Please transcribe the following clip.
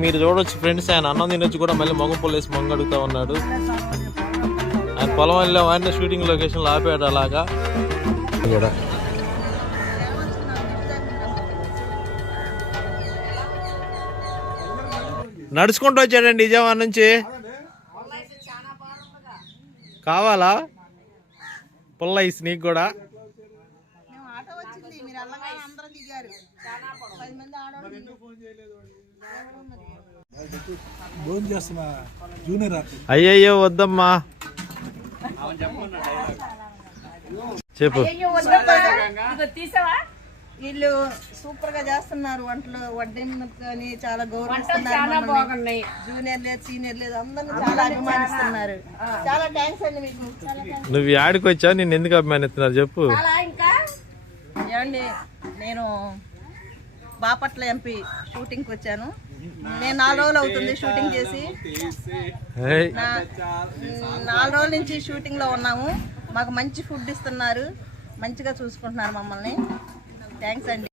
మీరు చూడొచ్చు ఫ్రెండ్స్, ఆయన అన్నం తినొచ్చి కూడా మళ్ళీ మొగం పొల్లేసి మొంగ అడుగుతా ఉన్నాడు. ఆయన పొలం వెళ్ళాం, ఆయన షూటింగ్ లొకేషన్ ఆపాడు అలాగా. నడుచుకుంటూ వచ్చాడండి విజయవాడ నుంచి. కావాలా పుల్ల ఐస్ నీకు కూడా? అయ్యయ్యో వద్దమ్మా చెప్పు. వీళ్ళు సూపర్ గా చేస్తున్నారు వంటలు, వడ్డీని చాలా గౌరవిస్తున్నారు. జూనియర్ లేదు, సీనియర్ లేదు, అందరిని చాలా అభిమానిస్తున్నారు. చాలా థ్యాంక్స్ అండి మీకు. నువ్వు యాడికి వచ్చావు, నేను ఎందుకు అభిమానిస్తున్నారు చెప్పు. ఏమండి, నేను బాపట్ల ఎంపీ షూటింగ్ కి వచ్చాను. నేను 4 రోజులు అవుతుంది షూటింగ్ చేసి. 4 రోజుల నుంచి షూటింగ్ లో ఉన్నాము. మాకు మంచి ఫుడ్ ఇస్తున్నారు, మంచిగా చూసుకుంటున్నారు మమ్మల్ని. థ్యాంక్స్ అండి.